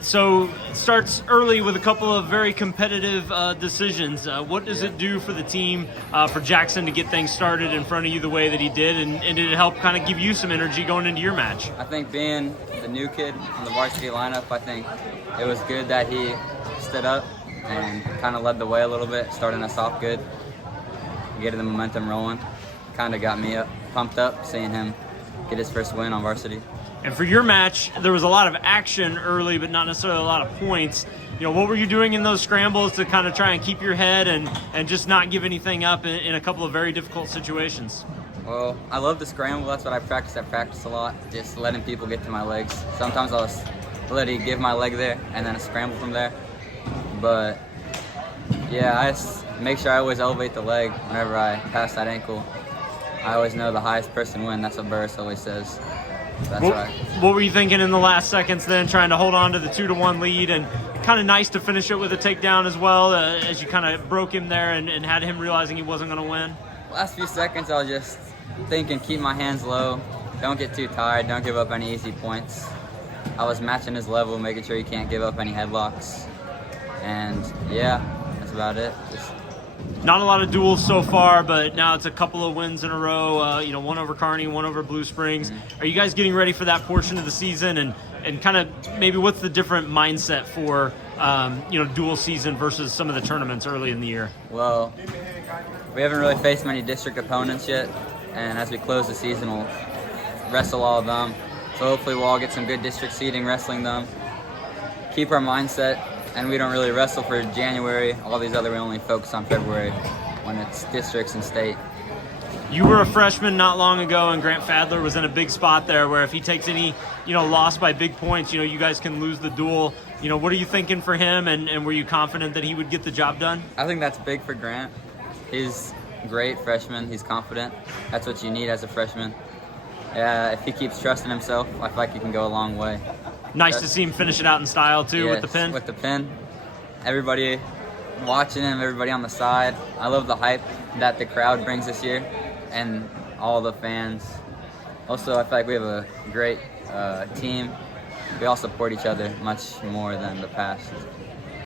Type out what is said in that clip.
So it starts early with a couple of very competitive decisions. What does it do for the team, for Jackson to get things started in front of you the way that he did, and did it help kind of give you some energy going into your match? I think being the new kid in the varsity lineup, I think it was good that he stood up and kind of led the way a little bit, starting us off good, getting the momentum rolling. Kind of got me pumped up seeing him get his first win on varsity. And for your match, there was a lot of action early, but not necessarily a lot of points. What were you doing in those scrambles to kind of try and keep your head and just not give anything up in a couple of very difficult situations? Well, I love the scramble. That's what I practice. I practice a lot, just letting people get to my legs. Sometimes I'll literally give my leg there and then a scramble from there. But yeah, I just make sure I always elevate the leg whenever I pass that ankle. I always know the highest person win. That's what Burris always says. That's right. What were you thinking in the last seconds then, trying to hold on to the 2-1 lead, and kind of nice to finish it with a takedown as well, as you kind of broke him there and had him realizing he wasn't going to win? Last few seconds, I was just thinking, keep my hands low, don't get too tired, don't give up any easy points. I was matching his level, making sure he can't give up any headlocks. And yeah, that's about it. Not a lot of duels so far, but now it's a couple of wins in a row. One over Kearney, one over Blue Springs. Are you guys getting ready for that portion of the season? And kind of maybe what's the different mindset for dual season versus some of the tournaments early in the year? Well, we haven't really faced many district opponents yet, and as we close the season, we'll wrestle all of them. So hopefully we'll all get some good district seeding wrestling them. Keep our mindset. And we don't really wrestle for January. All these other, we only focus on February when it's districts and state. You were a freshman not long ago, and Grant Fadler was in a big spot there where if he takes any, loss by big points, you guys can lose the duel. What are you thinking for him, and were you confident that he would get the job done? I think that's big for Grant. He's a great freshman. He's confident. That's what you need as a freshman. If he keeps trusting himself, I feel like he can go a long way. Nice to see him finish it out in style, too, yes, with the pin. With the pin. Everybody watching him, everybody on the side. I love the hype that the crowd brings this year and all the fans. Also, I feel like we have a great team. We all support each other much more than the past.